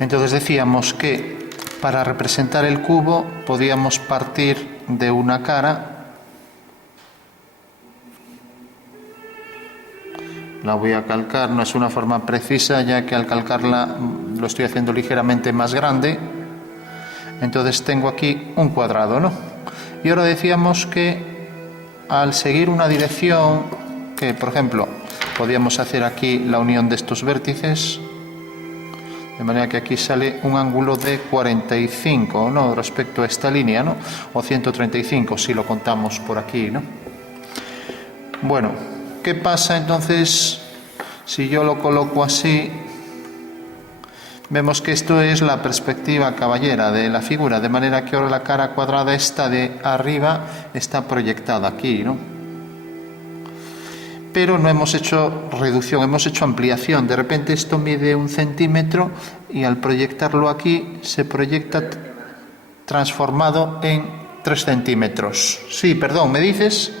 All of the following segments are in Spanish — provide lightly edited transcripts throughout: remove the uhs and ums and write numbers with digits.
Entonces decíamos que para representar el cubo podíamos partir de una cara. La voy a calcar, no es una forma precisa, ya que al calcarla lo estoy haciendo ligeramente más grande. Entonces tengo aquí un cuadrado, ¿no? Y ahora decíamos que al seguir una dirección, que por ejemplo podíamos hacer aquí la unión de estos vértices, de manera que aquí sale un ángulo de 45, ¿no?, respecto a esta línea, ¿no?, o 135 si lo contamos por aquí, ¿no? Bueno, ¿qué pasa entonces si yo lo coloco así? Vemos que esto es la perspectiva caballera de la figura, de manera que ahora la cara cuadrada esta de arriba está proyectada aquí, ¿no? Pero no hemos hecho reducción, hemos hecho ampliación. De repente esto mide 1 centímetro y al proyectarlo aquí se proyecta transformado en 3 centímetros. Sí, perdón, ¿me dices?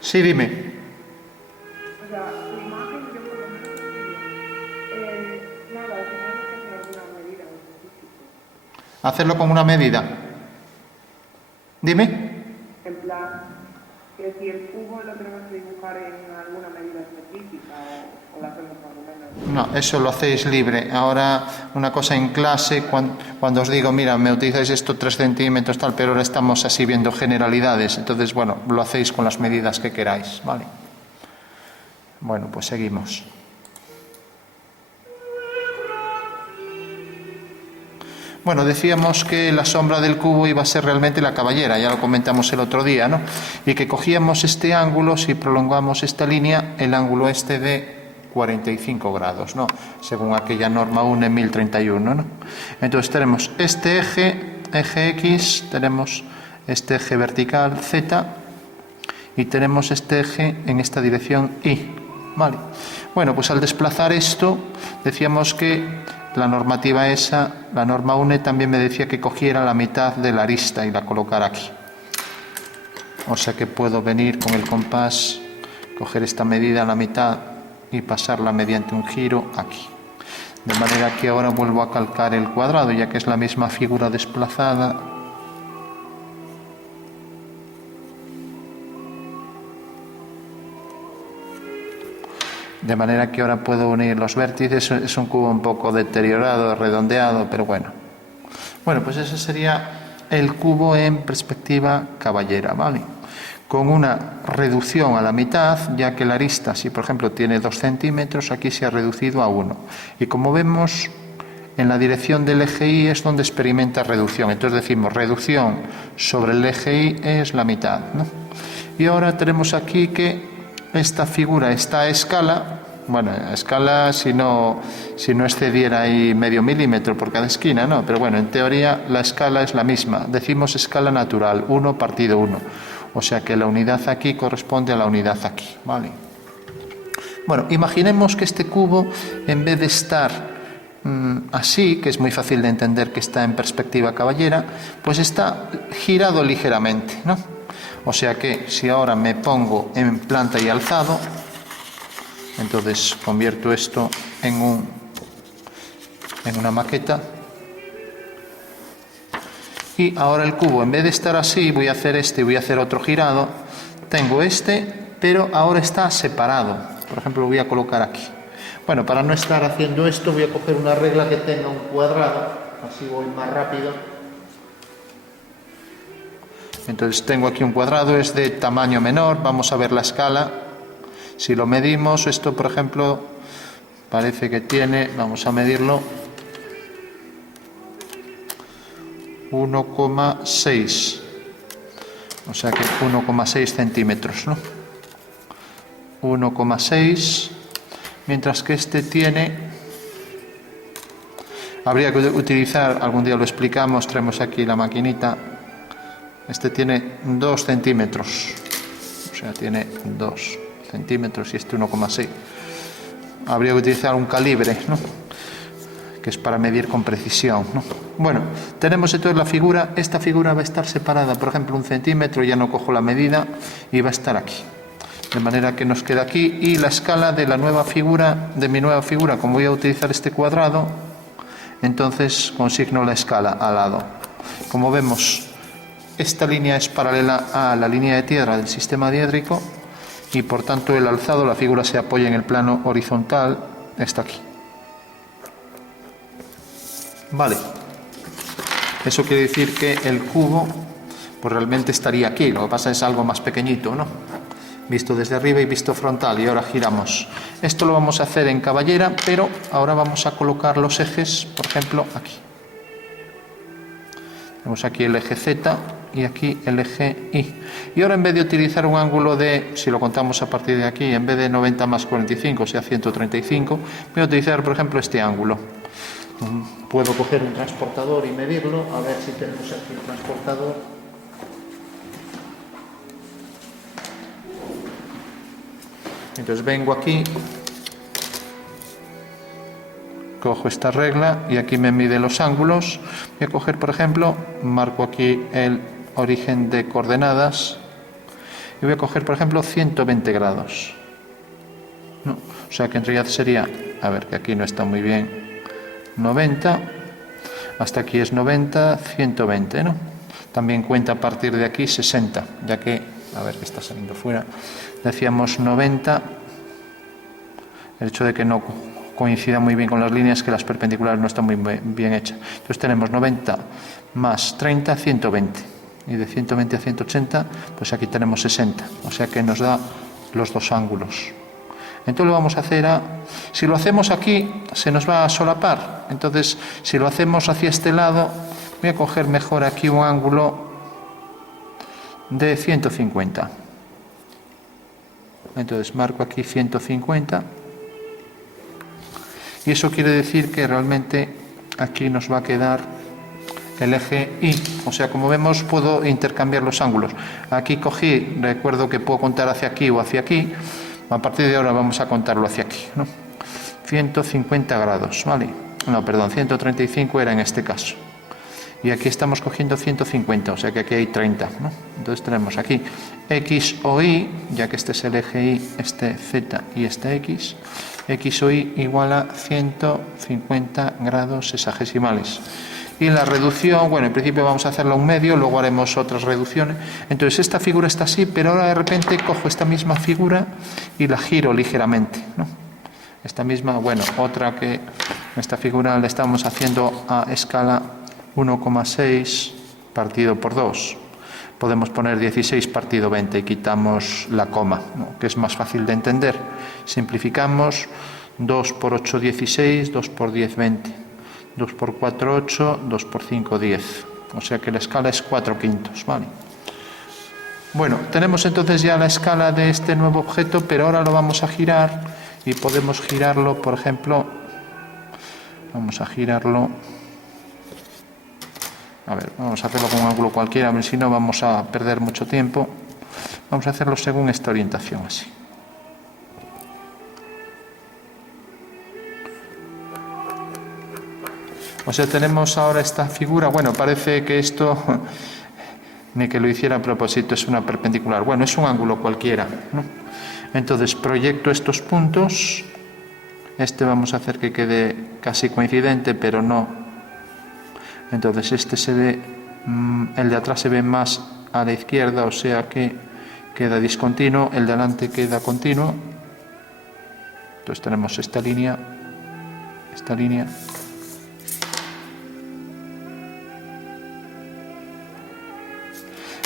Sí, dime. O sea, tu imagen yo por lo menos nada, tenemos que hacer alguna medida en específico. Hacerlo con una medida. Dime. En plan, que si el cubo lo tenemos que dibujar en alguna medida específica o lo hacemos más o menos. No, eso lo hacéis libre. Ahora, una cosa en clase, cuando os digo, mira, me utilizáis esto 3 centímetros, tal, pero ahora estamos así viendo generalidades. Entonces, bueno, lo hacéis con las medidas que queráis, ¿vale? Bueno, pues seguimos. Bueno, decíamos que la sombra del cubo iba a ser realmente la caballera, ya lo comentamos el otro día, ¿no? Y que cogíamos este ángulo, si prolongamos esta línea, el ángulo este de 45 grados, ¿no?, según aquella norma 1 en 1031, ¿no? Entonces tenemos este eje X, tenemos este eje vertical Z y tenemos este eje en esta dirección Y, ¿vale? Bueno, pues al desplazar esto, decíamos que la normativa esa, la norma UNE, también me decía que cogiera la mitad de la arista y la colocara aquí. O sea que puedo venir con el compás, coger esta medida a la mitad y pasarla mediante un giro aquí. De manera que ahora vuelvo a calcar el cuadrado, ya que es la misma figura desplazada. De manera que ahora puedo unir los vértices. Es un cubo un poco deteriorado, redondeado, pero bueno. Bueno, pues ese sería el cubo en perspectiva caballera, ¿vale? Con una reducción a la mitad, ya que la arista, si por ejemplo tiene 2 centímetros, aquí se ha reducido a 1. Y como vemos, en la dirección del eje Y es donde experimenta reducción. Entonces decimos, reducción sobre el eje Y es la mitad, ¿no? Y ahora tenemos aquí que esta figura está a escala. Bueno, a escala si no excediera ahí medio milímetro por cada esquina, ¿no? Pero bueno, en teoría la escala es la misma. Decimos escala natural, 1 partido 1. O sea que la unidad aquí corresponde a la unidad aquí, ¿vale? Bueno, imaginemos que este cubo, en vez de estar así, que es muy fácil de entender que está en perspectiva caballera, pues está girado ligeramente, ¿no? O sea que si ahora me pongo en planta y alzado, entonces convierto esto en una maqueta. Y ahora el cubo, en vez de estar así, voy a hacer este y voy a hacer otro girado. Tengo este, pero ahora está separado. Por ejemplo, lo voy a colocar aquí. Bueno, para no estar haciendo esto, voy a coger una regla que tenga un cuadrado. Así voy más rápido. Entonces tengo aquí un cuadrado, es de tamaño menor. Vamos a ver la escala. Si lo medimos, esto por ejemplo, parece que tiene, vamos a medirlo, 1,6, o sea que 1,6 centímetros, ¿no? 1,6, mientras que este tiene, habría que utilizar, algún día lo explicamos, traemos aquí la maquinita, este tiene 2 centímetros, o sea, tiene 2 centímetros y este 1,6. Habría que utilizar un calibre, ¿no?, que es para medir con precisión, ¿no? Bueno, tenemos entonces la figura. Esta figura va a estar separada, por ejemplo, 1 centímetro, ya no cojo la medida, y va a estar aquí. De manera que nos queda aquí, y la escala de la nueva figura, de mi nueva figura, como voy a utilizar este cuadrado, entonces consigno la escala al lado. Como vemos, esta línea es paralela a la línea de tierra del sistema diédrico, y por tanto el alzado, la figura se apoya en el plano horizontal, está aquí. Vale. Eso quiere decir que el cubo pues realmente estaría aquí, lo que pasa es algo más pequeñito, ¿no? Visto desde arriba y visto frontal, y ahora giramos. Esto lo vamos a hacer en caballera, pero ahora vamos a colocar los ejes, por ejemplo, aquí. Tenemos aquí el eje Z y aquí el eje Y. Y ahora, en vez de utilizar un ángulo de, si lo contamos a partir de aquí, en vez de 90 más 45, o sea 135, voy a utilizar, por ejemplo, este ángulo. Puedo coger un transportador y medirlo, a ver si tenemos aquí el transportador. Entonces vengo aquí, cojo esta regla y aquí me mide los ángulos. Voy a coger, por ejemplo, marco aquí el origen de coordenadas y voy a coger, por ejemplo, 120 grados. No, o sea que en realidad sería, a ver, que aquí no está muy bien, 90, hasta aquí es 90, 120, ¿no? También cuenta a partir de aquí 60, ya que, a ver, que está saliendo fuera, decíamos 90, el hecho de que no coincida muy bien con las líneas, que las perpendiculares no están muy bien hechas. Entonces tenemos 90 más 30, 120, y de 120 a 180, pues aquí tenemos 60, o sea que nos da los dos ángulos. Entonces lo vamos a hacer si lo hacemos aquí, se nos va a solapar. Entonces, si lo hacemos hacia este lado, voy a coger mejor aquí un ángulo de 150. Entonces marco aquí 150. Y eso quiere decir que realmente aquí nos va a quedar el eje Y. O sea, como vemos, puedo intercambiar los ángulos. Aquí cogí, recuerdo que puedo contar hacia aquí o hacia aquí. A partir de ahora vamos a contarlo hacia aquí, ¿no? 150 grados, ¿vale? No, perdón, 135 era en este caso. Y aquí estamos cogiendo 150, o sea que aquí hay 30, ¿no? Entonces tenemos aquí X o Y, ya que este es el eje Y, este Z y este X. X o Y igual a 150 grados sexagesimales. Y la reducción, bueno, en principio vamos a hacerla un medio, luego haremos otras reducciones. Entonces esta figura está así, pero ahora de repente cojo esta misma figura y la giro ligeramente, ¿no? Esta misma, bueno, otra que esta figura la estamos haciendo a escala 1,6 partido por 2. Podemos poner 16 partido 20 y quitamos la coma, ¿no? Que es más fácil de entender. Simplificamos, 2 por 8, 16, 2 por 10, 20. 2 por 4, 8, 2 por 5, 10. O sea que la escala es 4/5, ¿vale? Bueno, tenemos entonces ya la escala de este nuevo objeto, pero ahora lo vamos a girar y podemos girarlo, por ejemplo, vamos a girarlo, a ver, vamos a hacerlo con un ángulo cualquiera, a ver si no vamos a perder mucho tiempo. Vamos a hacerlo según esta orientación, así. O sea, tenemos ahora esta figura. Bueno, parece que esto, ni que lo hiciera a propósito, es una perpendicular. Bueno, es un ángulo cualquiera, ¿no? Entonces, proyecto estos puntos. Este vamos a hacer que quede casi coincidente, pero no. Entonces, este se ve, el de atrás se ve más a la izquierda, o sea que queda discontinuo. El de adelante queda continuo. Entonces, tenemos esta línea.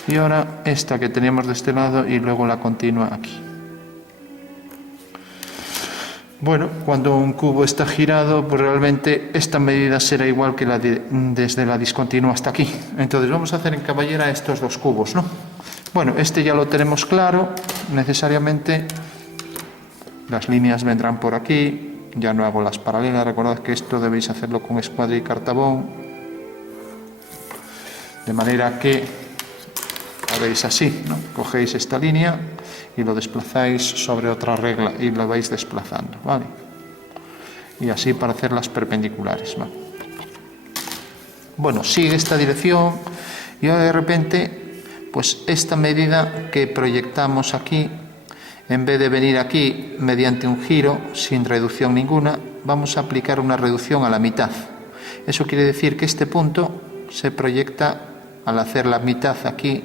Y ahora esta que teníamos de este lado y luego la continua aquí. Bueno, cuando un cubo está girado, pues realmente esta medida será igual que la desde la discontinua hasta aquí. Entonces vamos a hacer en caballera estos dos cubos, ¿no? Bueno, este ya lo tenemos claro. Necesariamente las líneas vendrán por aquí. Ya no hago las paralelas. Recordad que esto debéis hacerlo con escuadra y cartabón. De manera que haréis así, ¿no? Cogéis esta línea y lo desplazáis sobre otra regla y lo vais desplazando, ¿vale? y así para hacer las perpendiculares, ¿vale? Bueno, sigue esta dirección y ahora de repente, pues esta medida que proyectamos aquí, en vez de venir aquí mediante un giro sin reducción ninguna, vamos a aplicar una reducción a la mitad. Eso quiere decir que este punto se proyecta al hacer la mitad aquí,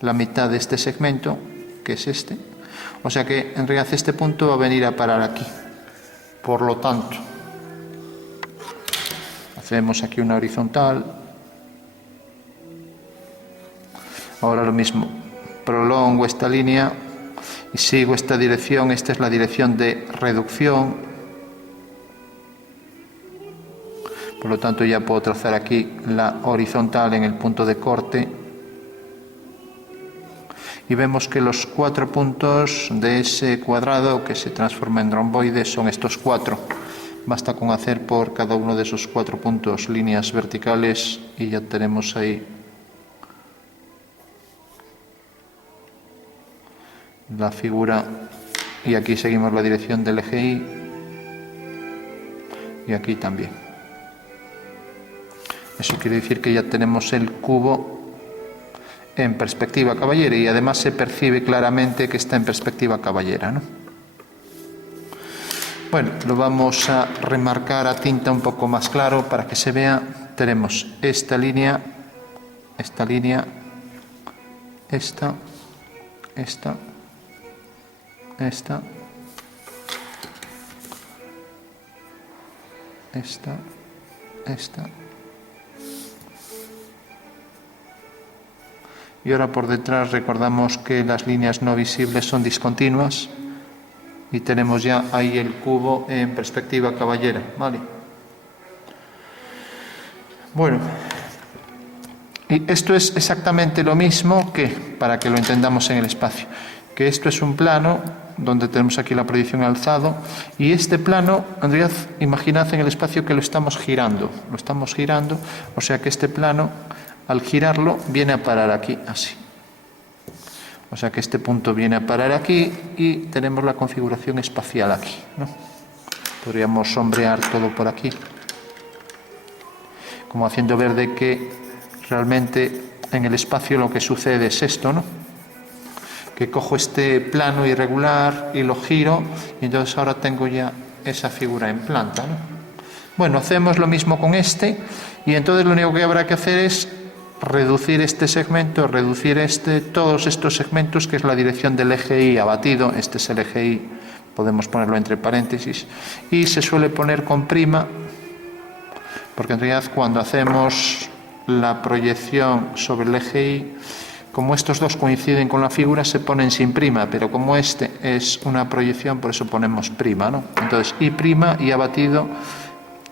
la mitad de este segmento, que es este. O sea que en realidad este punto va a venir a parar aquí. Por lo tanto, hacemos aquí una horizontal. Ahora lo mismo, prolongo esta línea y sigo esta dirección. Esta es la dirección de reducción. Por lo tanto ya puedo trazar aquí la horizontal en el punto de corte. Y vemos que los 4 puntos de ese cuadrado que se transforma en romboide son estos 4. Basta con hacer por cada uno de esos 4 puntos líneas verticales y ya tenemos ahí la figura. Y aquí seguimos la dirección del eje Y y aquí también. Eso quiere decir que ya tenemos el cubo en perspectiva caballera y además se percibe claramente que está en perspectiva caballera, ¿no? Bueno, lo vamos a remarcar a tinta un poco más claro para que se vea. Tenemos esta línea, esta, esta, esta, esta. Y ahora por detrás recordamos que las líneas no visibles son discontinuas y tenemos ya ahí el cubo en perspectiva caballera, ¿vale? Bueno, y esto es exactamente lo mismo que, para que lo entendamos en el espacio, que esto es un plano donde tenemos aquí la proyección alzado y este plano, en realidad, imaginad en el espacio que lo estamos girando, o sea que este plano, al girarlo, viene a parar aquí, así. O sea que este punto viene a parar aquí y tenemos la configuración espacial aquí, ¿no? Podríamos sombrear todo por aquí, como haciendo ver de que realmente en el espacio lo que sucede es esto, ¿no? Que cojo este plano irregular y lo giro y entonces ahora tengo ya esa figura en planta, ¿no? Bueno, hacemos lo mismo con este y entonces lo único que habrá que hacer es reducir este segmento, todos estos segmentos, que es la dirección del eje Y abatido. Este es el eje Y, podemos ponerlo entre paréntesis, y se suele poner con prima, porque en realidad cuando hacemos la proyección sobre el eje Y, como estos dos coinciden con la figura, se ponen sin prima, pero como este es una proyección, por eso ponemos prima, ¿no? Entonces, Y prima y abatido,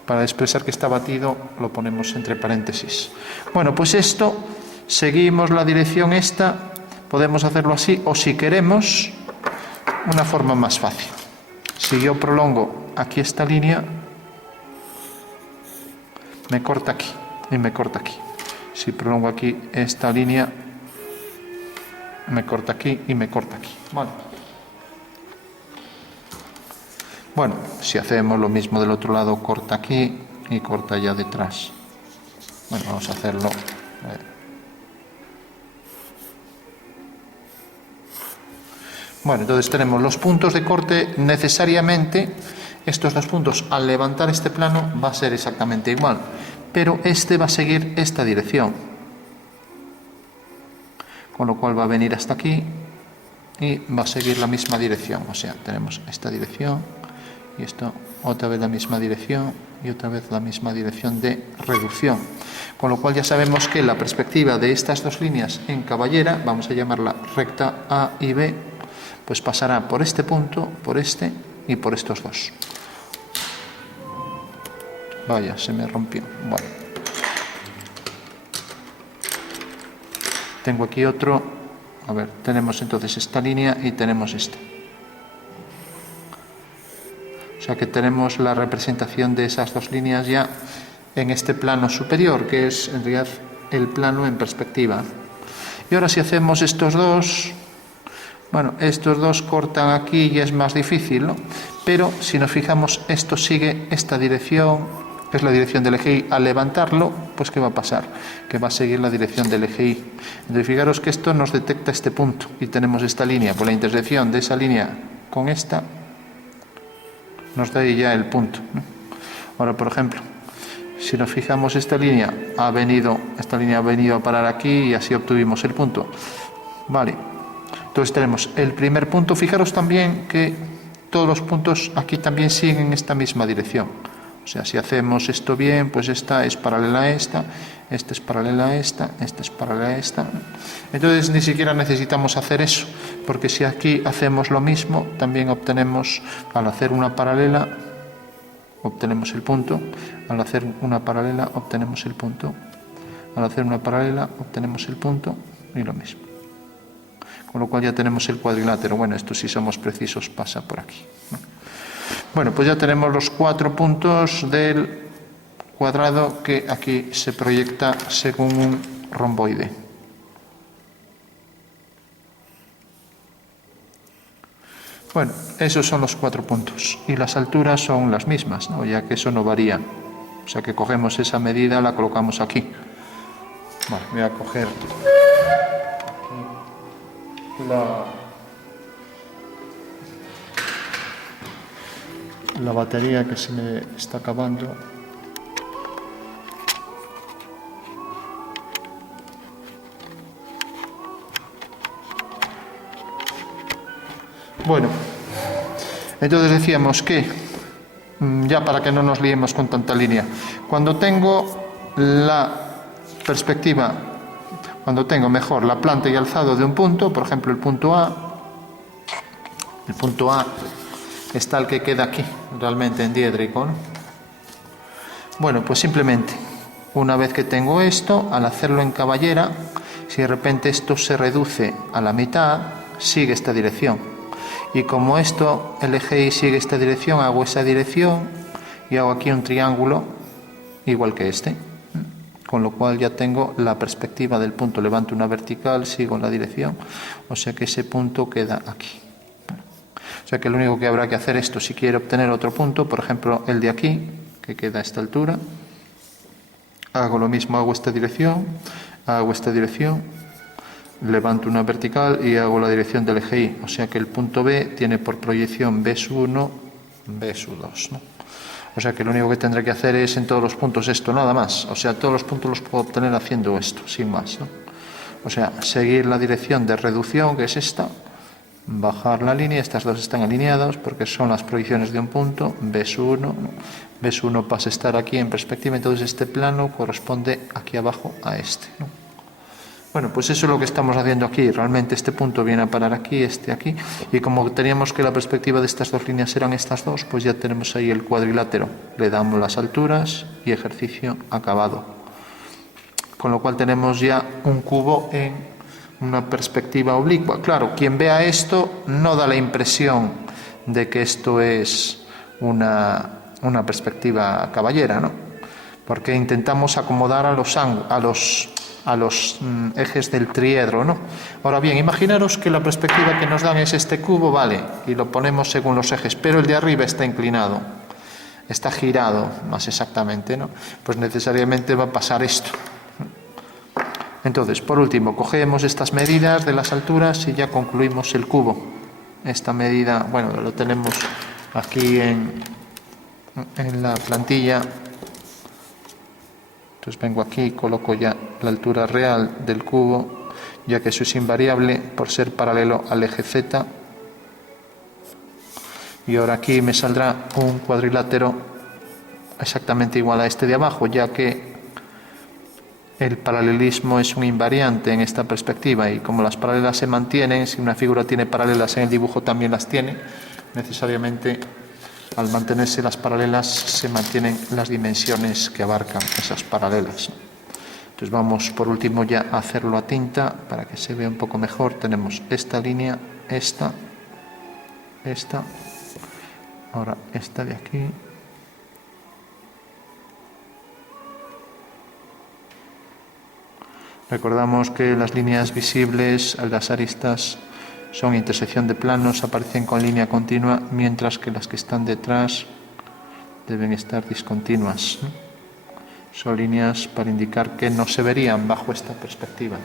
para expresar que está batido, lo ponemos entre paréntesis. Bueno, pues esto, seguimos la dirección esta, podemos hacerlo así, o si queremos, una forma más fácil. Si yo prolongo aquí esta línea, me corta aquí y me corta aquí. Si prolongo aquí esta línea, me corta aquí y me corta aquí. Vale. Bueno, si hacemos lo mismo del otro lado, corta aquí y corta allá detrás. Bueno, vamos a hacerlo. Bueno, entonces tenemos los puntos de corte. Necesariamente estos dos puntos, al levantar este plano, va a ser exactamente igual, pero este va a seguir esta dirección, con lo cual va a venir hasta aquí y va a seguir la misma dirección. O sea, tenemos esta dirección y esto, otra vez la misma dirección y otra vez la misma dirección de reducción, con lo cual ya sabemos que la perspectiva de estas dos líneas en caballera, vamos a llamarla recta A y B, pues pasará por este punto, por este y por estos dos. Vaya, se me rompió. Bueno, tengo aquí otro. A ver, tenemos entonces esta línea y tenemos esta. O sea que tenemos la representación de esas dos líneas ya en este plano superior, que es en realidad el plano en perspectiva. Y ahora si hacemos estos dos, Bueno, estos dos cortan aquí y es más difícil, ¿no? Pero si nos fijamos, esto sigue esta dirección, que es la dirección del eje Y. Al levantarlo, pues ¿qué va a pasar? Que va a seguir la dirección del eje Y. Entonces, fijaros que esto nos detecta este punto y tenemos esta línea. Por la intersección de esa línea con esta, nos da ahí ya el punto, ¿no? Ahora, por ejemplo, si nos fijamos, esta línea ha venido a parar aquí y así obtuvimos el punto. Vale. Entonces tenemos el primer punto. Fijaros también que todos los puntos aquí también siguen esta misma dirección. O sea, si hacemos esto bien, pues esta es paralela a esta es paralela a esta es paralela a esta. Entonces ni siquiera necesitamos hacer eso, porque si aquí hacemos lo mismo, también obtenemos, al hacer una paralela, obtenemos el punto. Al hacer una paralela, obtenemos el punto. Al hacer una paralela, obtenemos el punto y lo mismo. Con lo cual ya tenemos el cuadrilátero. Bueno, esto si somos precisos pasa por aquí. Bueno, pues ya tenemos los 4 puntos del cuadrado que aquí se proyecta según un romboide. Bueno, esos son los 4 puntos. Y las alturas son las mismas, ¿no? Ya que eso no varía. O sea que cogemos esa medida, la colocamos aquí. Bueno, voy a coger la batería que se me está acabando. Bueno, entonces decíamos que, ya para que no nos liemos con tanta línea, cuando tengo la perspectiva, cuando tengo mejor la planta y alzado de un punto, por ejemplo el punto A está el que queda aquí, realmente en diédrico, ¿no? Bueno, pues simplemente, una vez que tengo esto, al hacerlo en caballera, si de repente esto se reduce a la mitad, sigue esta dirección. Y como esto, el eje Y sigue esta dirección, hago esa dirección y hago aquí un triángulo igual que este. Con lo cual ya tengo la perspectiva del punto. Levanto una vertical, sigo la dirección, o sea que ese punto queda aquí. O sea que lo único que habrá que hacer esto, si quiero obtener otro punto, por ejemplo el de aquí, que queda a esta altura, hago lo mismo, hago esta dirección, levanto una vertical y hago la dirección del eje Y. O sea que el punto B tiene por proyección B1, B2, ¿no? O sea que lo único que tendré que hacer es en todos los puntos esto, nada más. O sea, todos los puntos los puedo obtener haciendo esto, sin más, ¿no? O sea, seguir la dirección de reducción, que es esta, bajar la línea, estas dos están alineadas porque son las proyecciones de un punto, B1, ¿no? B1 pasa a estar aquí en perspectiva, entonces este plano corresponde aquí abajo a este, ¿no? Bueno, pues eso es lo que estamos haciendo aquí. Realmente este punto viene a parar aquí, este aquí. Y como teníamos que la perspectiva de estas dos líneas eran estas dos, pues ya tenemos ahí el cuadrilátero. Le damos las alturas y ejercicio acabado. Con lo cual tenemos ya un cubo en una perspectiva oblicua. Claro, quien vea esto no da la impresión de que esto es una perspectiva caballera, ¿no? Porque intentamos acomodar a los ejes del triedro, ¿no? Ahora bien, imaginaros que la perspectiva que nos dan es este cubo, vale, y lo ponemos según los ejes, pero el de arriba está inclinado, está girado, más exactamente, ¿no? Pues necesariamente va a pasar esto. Entonces, por último, cogemos estas medidas de las alturas y ya concluimos el cubo. Esta medida, bueno, lo tenemos aquí en la plantilla. Entonces vengo aquí y coloco ya la altura real del cubo, ya que eso es invariable por ser paralelo al eje Z. Y ahora aquí me saldrá un cuadrilátero exactamente igual a este de abajo, ya que el paralelismo es un invariante en esta perspectiva y como las paralelas se mantienen, si una figura tiene paralelas en el dibujo también las tiene, necesariamente al mantenerse las paralelas se mantienen las dimensiones que abarcan esas paralelas. Entonces vamos por último ya a hacerlo a tinta para que se vea un poco mejor. Tenemos esta línea, esta, ahora esta de aquí. Recordamos que las líneas visibles, las aristas son intersección de planos, aparecen con línea continua, mientras que las que están detrás deben estar discontinuas, ¿no? Son líneas para indicar que no se verían bajo esta perspectiva.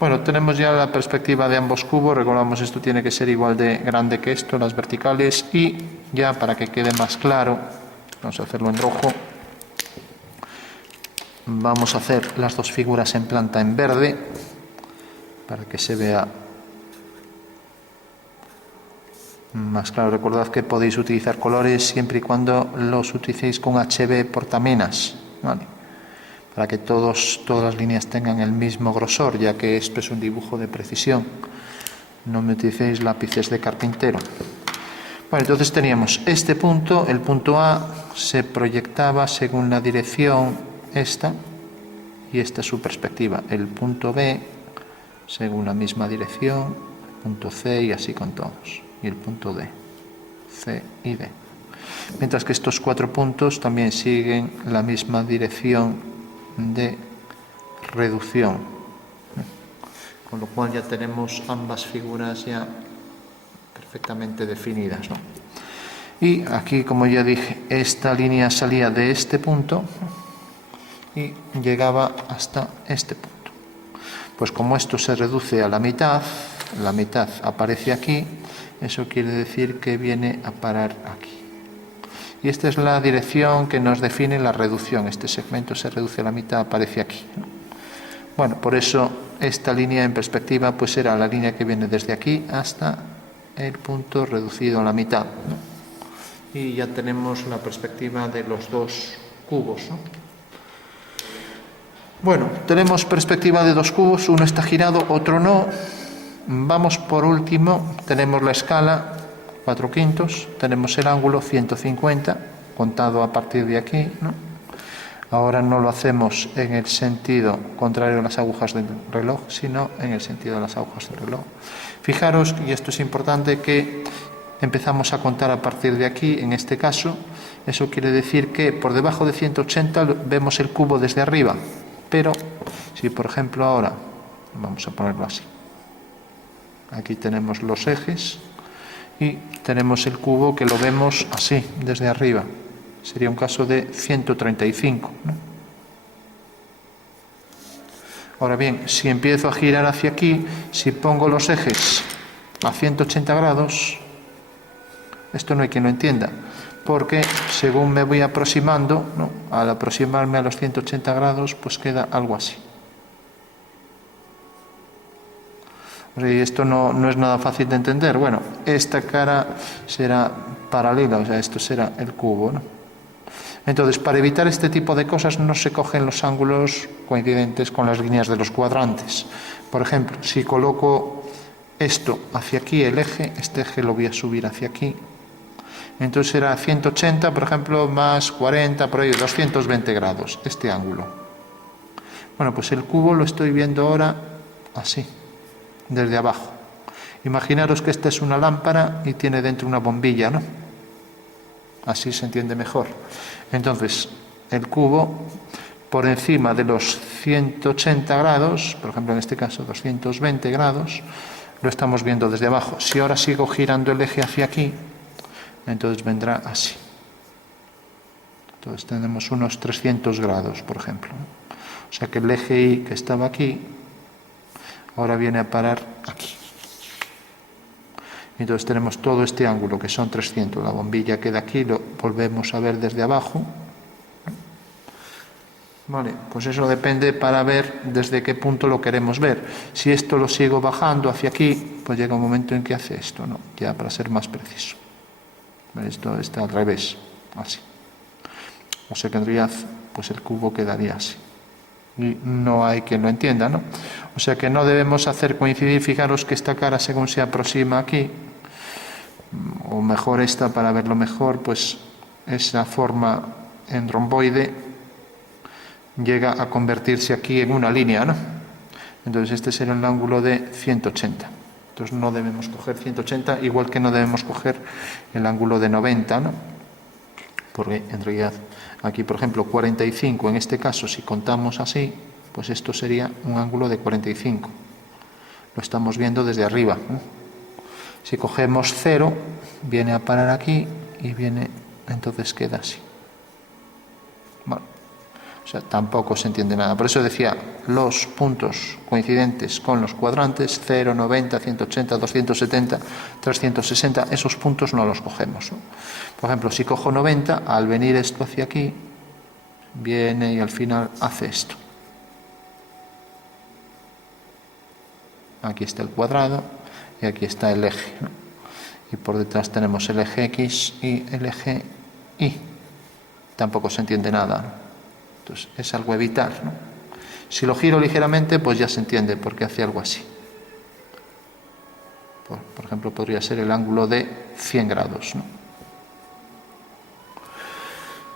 Bueno, tenemos ya la perspectiva de ambos cubos. Recordamos, esto tiene que ser igual de grande que esto, las verticales, y ya para que quede más claro, vamos a hacerlo en rojo. Vamos a hacer las dos figuras en planta en verde para que se vea más claro. Recordad que podéis utilizar colores siempre y cuando los utilicéis con HB portaminas, ¿vale? Para que todas las líneas tengan el mismo grosor, ya que esto es un dibujo de precisión. No me utilicéis lápices de carpintero. Bueno, entonces teníamos este punto, el punto A se proyectaba según la dirección esta, y esta es su perspectiva. El punto B según la misma dirección, el punto C, y así con todos. Y el punto D, C y D. Mientras que estos 4 puntos también siguen la misma dirección de reducción, con lo cual ya tenemos ambas figuras ya perfectamente definidas, ¿no? Y aquí, como ya dije, esta línea salía de este punto y llegaba hasta este punto. Pues como esto se reduce a la mitad aparece aquí, eso quiere decir que viene a parar aquí. Y esta es la dirección que nos define la reducción. Este segmento se reduce a la mitad, aparece aquí. Bueno, por eso esta línea en perspectiva pues era la línea que viene desde aquí hasta el punto reducido a la mitad, ¿no? Y ya tenemos la perspectiva de los dos cubos, ¿no? Bueno, tenemos perspectiva de dos cubos, uno está girado, otro no. Vamos por último, tenemos la escala 4/5, tenemos el ángulo 150, contado a partir de aquí, ¿no? Ahora no lo hacemos en el sentido contrario a las agujas del reloj, sino en el sentido de las agujas del reloj. Fijaros, y esto es importante, que empezamos a contar a partir de aquí, en este caso. Eso quiere decir que por debajo de 180 vemos el cubo desde arriba, pero si por ejemplo ahora, vamos a ponerlo así, aquí tenemos los ejes, y tenemos el cubo que lo vemos así, desde arriba. Sería un caso de 135, ¿no? Ahora bien, si empiezo a girar hacia aquí, si pongo los ejes a 180 grados, esto no hay quien lo entienda, porque según me voy aproximando, ¿no? Al aproximarme a los 180 grados, pues queda algo así. Y esto no es nada fácil de entender. Bueno, esta cara será paralela, o sea, esto será el cubo, ¿no? Entonces, para evitar este tipo de cosas no se cogen los ángulos coincidentes con las líneas de los cuadrantes. Por ejemplo, si coloco esto hacia aquí, el eje, este eje lo voy a subir hacia aquí. Entonces será 180, por ejemplo, más 40, por ahí, 220 grados, este ángulo. Bueno, pues el cubo lo estoy viendo ahora así, desde abajo. Imaginaros que esta es una lámpara y tiene dentro una bombilla, ¿no? Así se entiende mejor. Entonces, el cubo, por encima de los 180 grados, por ejemplo en este caso 220 grados, lo estamos viendo desde abajo. Si ahora sigo girando el eje hacia aquí, entonces vendrá así. Entonces tenemos unos 300 grados, por ejemplo. O sea que el eje Y que estaba aquí, ahora viene a parar aquí. Entonces tenemos todo este ángulo que son 300. La bombilla queda aquí, lo volvemos a ver desde abajo. Vale, pues eso depende para ver desde qué punto lo queremos ver. Si esto lo sigo bajando hacia aquí, pues llega un momento en que hace esto, ¿no? Ya para ser más preciso. Esto está al revés, así. O sea que en realidad, pues el cubo quedaría así. Y no hay quien lo entienda, ¿no? O sea que no debemos hacer coincidir. Fijaros que esta cara, según se aproxima aquí, o mejor esta para verlo mejor, pues esa forma en romboide llega a convertirse aquí en una línea, ¿no? Entonces este será el ángulo de 180. Entonces no debemos coger 180, igual que no debemos coger el ángulo de 90, ¿no? Porque en realidad aquí, por ejemplo, 45, en este caso, si contamos así, pues esto sería un ángulo de 45. Lo estamos viendo desde arriba, ¿no? Si cogemos 0, viene a parar aquí y viene, entonces queda así. Bueno, o sea, tampoco se entiende nada. Por eso decía, los puntos coincidentes con los cuadrantes, 0, 90, 180, 270, 360, esos puntos no los cogemos, ¿no? Por ejemplo, si cojo 90, al venir esto hacia aquí, viene y al final hace esto. Aquí está el cuadrado y aquí está el eje, ¿no? Y por detrás tenemos el eje X y el eje Y. Tampoco se entiende nada, ¿no? Entonces es algo a evitar, ¿no? Si lo giro ligeramente, pues ya se entiende por qué hace algo así. Por ejemplo, podría ser el ángulo de 100 grados, ¿no?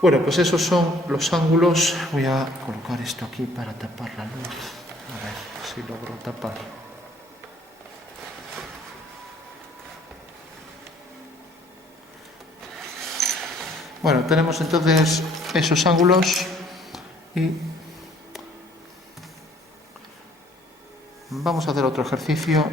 Bueno, pues esos son los ángulos. Voy a colocar esto aquí para tapar la luz. A ver si logro tapar. Bueno, tenemos entonces esos ángulos y vamos a hacer otro ejercicio